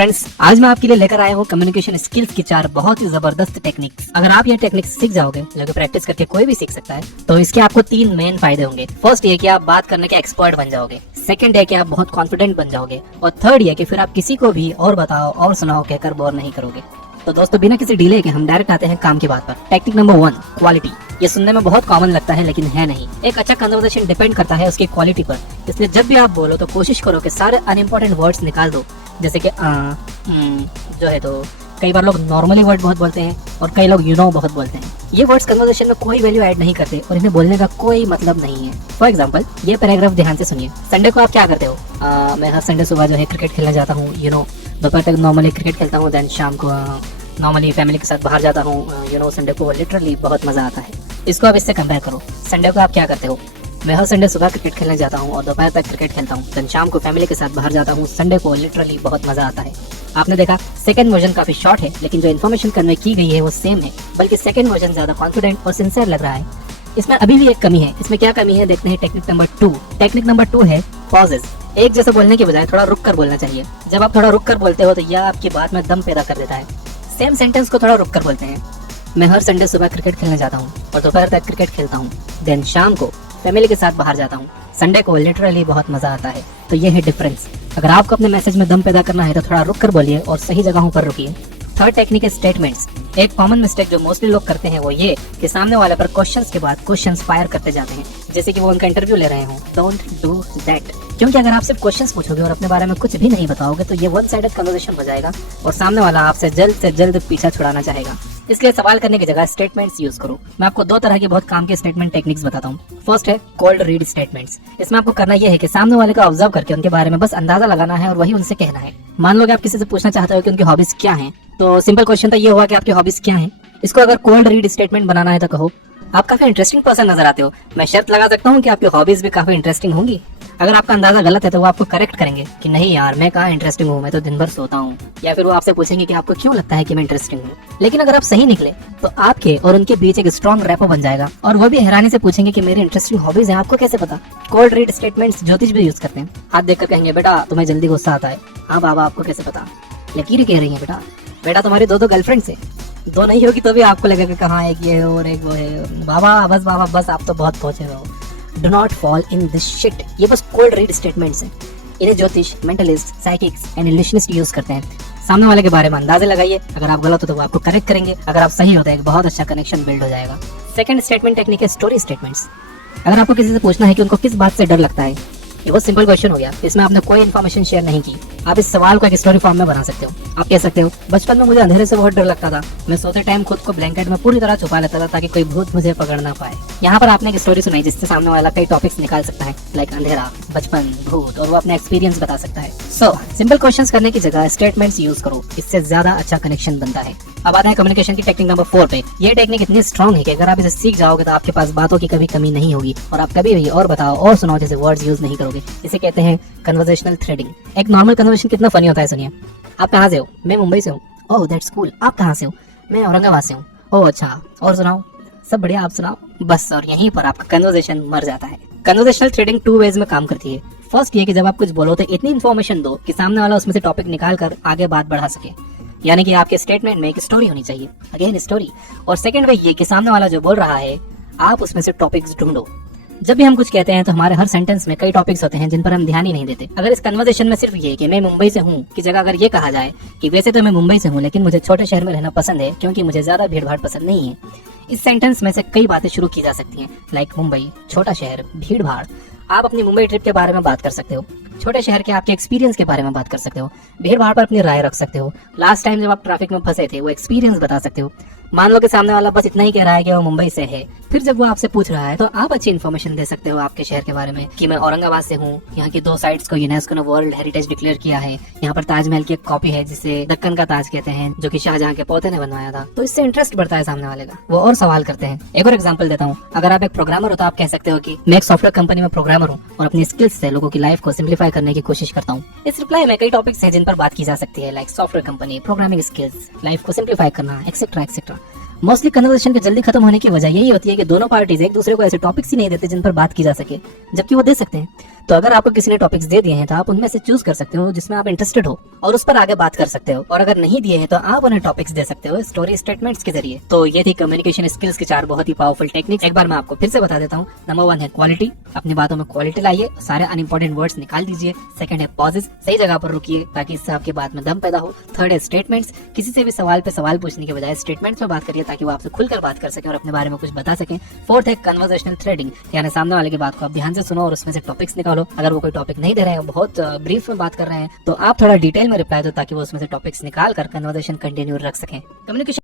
Friends, आज मैं आपके लिए लेकर आया हूँ कम्युनिकेशन स्किल्स की 4 बहुत ही जबरदस्त टेक्निक्स। अगर आप ये टेक्निक्स सीख जाओगे, लगे प्रैक्टिस करके कोई भी सीख सकता है, तो इसके आपको 3 मेन फायदे होंगे। फर्स्ट ये कि आप बात करने के एक्सपर्ट बन जाओगे, सेकंड है कि आप बहुत कॉन्फिडेंट बन जाओगे, और थर्ड ये कि फिर आप किसी को भी और बताओ और सुनाओ कहकर बोर नहीं करोगे। तो दोस्तों, बिना किसी डिले के हम डायरेक्ट आते हैं काम की बात पर। Technique number 1, quality. ये सुनने में बहुत कॉमन लगता है लेकिन है नहीं। एक अच्छा कन्वर्सेशन डिपेंड करता है उसकी क्वालिटी पर। इसलिए जब भी आप बोलो तो कोशिश करो कि सारे अनइम्पोर्टेंट वर्ड्स निकाल दो, जैसे कि जो है। तो कई बार लोग नॉर्मली वर्ड बहुत बोलते हैं और कई लोग बहुत बोलते हैं। ये वर्ड्स कन्वर्सेशन में कोई वैल्यू ऐड नहीं करते और इन्हें बोलने का कोई मतलब नहीं है। फॉर एग्जाम्पल, ये पैराग्राफ ध्यान से सुनिए। संडे को आप क्या करते हो? मैं हर संडे सुबह जो है क्रिकेट खेलने जाता हूँ। दोपहर तक नॉर्मली क्रिकेट खेलता हूँ, देन शाम को नॉर्मली फैमिली के साथ बाहर जाता हूँ। संडे को लिटरली बहुत मजा आता है। इसको आप इससे कंपेयर करो। संडे को आप क्या करते हो? मैं हर संडे सुबह क्रिकेट खेलने जाता हूँ और दोपहर तक क्रिकेट खेलता हूँ, देन शाम को फैमिली के साथ बाहर जाता हूँ। संडे को लिटरली बहुत मजा आता है। आपने देखा, सेकंड वर्जन काफी शॉर्ट है लेकिन जो इन्फॉर्मेशन कन्वे की गई है वो सेम है, बल्कि सेकंड वर्जन ज्यादा कॉन्फिडेंट और सिंसियर लग रहा है। इसमें अभी भी एक कमी है। इसमें क्या कमी है देखते हैं। Technique number 2। टेक्निक नंबर 2 है पॉजेस। एक जैसे बोलने की बजाय थोड़ा रुक कर बोलना चाहिए। जब आप थोड़ा रुक कर बोलते हो तो यह आपकी बात में दम पैदा कर देता है। सेम सेंटेंस को थोड़ा रुक कर बोलते हैं। मैं हर संडे सुबह क्रिकेट खेलने जाता हूँ और दोपहर तक क्रिकेट खेलता हूँ, देन शाम को फैमिली के साथ बाहर जाता हूँ। संडे को लिटरली बहुत मजा आता है। तो ये है डिफरेंस। अगर आपको अपने मैसेज में दम पैदा करना है तो थोड़ा रुक कर बोलिए और सही जगहों पर रुकिए। थर्ड टेक्निक है स्टेटमेंट्स। एक कॉमन मिस्टेक जो मोस्टली लोग करते हैं वो ये कि सामने वाले पर क्वेश्चंस के बाद क्वेश्चंस फायर करते जाते हैं, जैसे कि वो उनका इंटरव्यू ले रहे हों। डोंट डू दैट, क्योंकि अगर आप सिर्फ क्वेश्चंस पूछोगे और अपने बारे में कुछ भी नहीं बताओगे तो ये वन साइडेड कन्वर्सेशन हो जाएगा और सामने वाला आपसे जल्द से जल्द पीछा छुड़ाना चाहेगा। इसलिए सवाल करने की जगह स्टेटमेंट्स यूज करो। मैं आपको 2 तरह के बहुत काम के स्टेटमेंट टेक्निक्स बताता हूँ। फर्स्ट है कोल्ड रीड स्टेटमेंट्स। इसमें आपको करना यह है कि सामने वाले को ऑब्जर्व करके उनके बारे में बस अंदाजा लगाना है और वही उनसे कहना है। मान लो कि आप किसी से पूछना चाहते हो कि उनकी हॉबीज क्या हैं, तो सिंपल क्वेश्चन तो ये हुआ कि आपकी हॉबीज क्या हैं। इसको अगर कोल्ड रीड स्टेटमेंट बनाना है तो कहो, आप काफी इंटरेस्टिंग पर्सन नजर आते हो। मैं शर्त लगा सकता हूँ कि आपकी हॉबीज भी काफी इंटरेस्टिंग होंगी। अगर आपका अंदाजा गलत है तो वो आपको करेक्ट करेंगे कि नहीं यार, मैं कहाँ इंटरेस्टिंग हूँ, मैं तो दिन भर सोता हूँ। या फिर वो आपसे पूछेंगे कि आपको क्यों लगता है कि मैं इंटरेस्टिंग हूँ। लेकिन अगर आप सही निकले तो आपके और उनके बीच एक स्ट्रॉन्ग रैपो बन जाएगा और वो भी हैरानी से पूछेंगे कि मेरी इंटरेस्टिंग हॉबीज है, आपको कैसे पता। कोल्ड रीड स्टेटमेंट्स ज्योतिष भी यूज करते हैं। हाथ देखकर कहेंगे, बेटा तुम्हें जल्दी गुस्सा आता है। हाँ बाबा, आपको कैसे पता? लकीरें कह रही है बेटा। बेटा तुम्हारी 2 गर्लफ्रेंड्स है, 2 नहीं होगी तो भी आपको लगेगा कि हाँ एक ये है और एक वो है। बाबा बस आप तो बहुत पहुंचे हो। Do not fall in this shit. ये बस कोल्ड रीड स्टेटमेंट्स हैं। इन्हें ज्योतिष, मेंटलिस्ट, साइकिक्स एंड इल्यूशनिस्ट यूज करते हैं। सामने वाले के बारे में अंदाजे लगाइए। अगर आप गलत हो तो वो आपको करेक्ट करेंगे, अगर आप सही हो तो एक बहुत अच्छा कनेक्शन बिल्ड हो जाएगा। सेकंड स्टेटमेंट टेक्निक है स्टोरी स्टेटमेंट्स। अगर आपको किसी से पूछना है कि उनको किस बात से डर लगता है, ये बहुत सिंपल क्वेश्चन हो गया। इसमें आपने कोई इन्फॉर्मेशन शेयर नहीं की। आप इस सवाल को एक स्टोरी फॉर्म में बना सकते हो। आप कह सकते हो, बचपन में मुझे अंधेरे से बहुत डर लगता था। मैं सोते टाइम खुद को ब्लैंकेट में पूरी तरह छुपा लेता था ताकि कोई भूत मुझे पकड़ ना पाए। यहाँ पर आपने एक स्टोरी सुनाई जिससे सामने वाला कई टॉपिक्स निकाल सकता है, लाइक अंधेरा, बचपन, भूत, और वो अपने एक्सपीरियंस बता सकता है। सो सिंपल क्वेश्चंस करने की जगह स्टेटमेंट्स यूज करो, इससे ज्यादा अच्छा कनेक्शन बनता है। अब आते हैं कम्युनिकेशन की टेक्निक नंबर 4 पे। ये टेक्निक इतनी स्ट्रॉन्ग है कि अगर आप इसे सीख जाओगे तो आपके पास बातों की कभी कमी नहीं होगी और आप कभी भी और बताओ और सुनाओ जैसे वर्ड्स यूज नहीं करोगे। इसे कहते हैं कन्वर्सेशनल थ्रेडिंग। एक नॉर्मल कन्वर्सेशन कितना फनी होता है, सुनिए। आप कहाँ से हो? मैं मुंबई से हूँ। Oh that's cool. आप कहाँ से हो? मैं औरंगाबाद से हूँ। ओह अच्छा, और सुनाओ? सब बढ़िया, आप सुनाओ। बस, और यहीं पर आपका कन्वर्सेशन मर जाता है। कन्वर्सेशनल थ्रेडिंग 2 वेज में काम करती है। फर्स्ट ये कि जब आप कुछ बोलो तो इतनी इन्फॉर्मेशन दो कि सामने वाला उसमें से टॉपिक निकाल कर आगे बात बढ़ा सके, यानी कि आपके स्टेटमेंट में एक स्टोरी होनी चाहिए, अगेन स्टोरी। और सेकंड वे ये कि सामने वाला जो बोल रहा है आप उसमें से टॉपिक्स ढूंढो। जब भी हम कुछ कहते हैं तो हमारे हर सेंटेंस में कई टॉपिक्स होते हैं जिन पर हम ध्यान ही नहीं देते। अगर इस कन्वर्सेशन में सिर्फ ये कि मैं मुंबई से हूँ की जगह अगर ये कहा जाए कि वैसे तो मैं मुंबई से हूँ लेकिन मुझे छोटे शहर में रहना पसंद है क्योंकि मुझे ज्यादा भीड़ भाड़ पसंद नहीं है, इस सेंटेंस में से कई बातें शुरू की जा सकती हैं, लाइक मुंबई, छोटा शहर, भीड़ भाड़। आप अपनी मुंबई ट्रिप के बारे में बात कर सकते हो, छोटे शहर के आपके एक्सपीरियंस के बारे में बात कर सकते हो, भीड़ भाड़ पर अपनी राय रख सकते हो, लास्ट टाइम जब आप ट्रैफिक में फंसे थे वो एक्सपीरियंस बता सकते हो। मान लो कि सामने वाला बस इतना ही कह रहा है कि वो मुंबई से है, फिर जब वो आपसे पूछ रहा है तो आप अच्छी इन्फॉर्मेशन दे सकते हो आपके शहर के बारे में कि मैं औरंगाबाद से हूँ, यहाँ की 2 साइट्स को यूनेस्को ने वर्ल्ड हेरिटेज डिक्लेयर किया है, यहाँ पर ताजमहल की एक कॉपी है जिसे दक्कन का ताज कहते हैं जो कि शाहजहां के पोते ने बनवाया था। तो इससे इंटरेस्ट बढ़ता है सामने वाले का, वो और सवाल करते हैं। एक और एग्जाम्पल देता हूँ। अगर आप एक प्रोग्रामर हो तो आप कह सकते हो कि मैं एक सॉफ्टवेयर कंपनी में प्रोग्रामर हूँ और अपनी स्किल्स से लोगों की लाइफ को सिंप्लीफाई करने की कोशिश करता हूँ। इस रिप्लाई में कई टॉपिक्स हैं जिन पर बात की जा सकती है, like software company, programming skills, life को सिंप्लीफाई करना, एक्सेट्रा एक्सेट्रा। मोस्टली कन्वर्सेशन के जल्दी खत्म होने की वजह यही होती है कि दोनों पार्टीज एक दूसरे को ऐसे टॉपिक्स ही नहीं देते जिन पर बात की जा सके, जबकि वो दे सकते हैं। तो अगर आपको किसी ने टॉपिक्स दे दिए हैं तो आप उनमें से चूज कर सकते हो जिसमें आप इंटरेस्टेड हो और उस पर आगे बात कर सकते हो। और अगर नहीं दिए हैं तो आप उन्हें टॉपिक्स दे सकते हो स्टोरी स्टेटमेंट्स के जरिए। तो ये थी कम्युनिकेशन स्किल्स की 4 बहुत ही पावरफुल टेक्निक्स। एक बार मैं आपको फिर से बता देता हूँ। नंबर 1 है क्वालिटी, अपनी बातों में क्वालिटी लाइए, सारे अनइंपॉर्टेंट वर्ड्स निकाल दीजिए। सेकंड है पॉजेस, सही जगह पर रुकिए ताकि इससे आपकी बात में दम पैदा हो। थर्ड है स्टेटमेंट्स, किसी से भी सवाल पे सवाल पूछने के बजाय स्टेटमेंट्स में बात करिए ताकि वो आपसे खुलकर बात कर सके और अपने बारे में कुछ बता सके। फोर्थ है कन्वर्सेशनल थ्रेडिंग, यानी सामने वाले की बात को आप ध्यान से सुनो और उसमें से टॉपिक्स निकालो। अगर वो कोई टॉपिक नहीं दे रहे हैं, बहुत ब्रीफ में बात कर रहे हैं, तो आप थोड़ा डिटेल में रिप्लाई दो ताकि वो उसमें से टॉपिक्स निकाल कर कन्वर्सेशन कंटिन्यू रख सकें। कम्युनिकेशन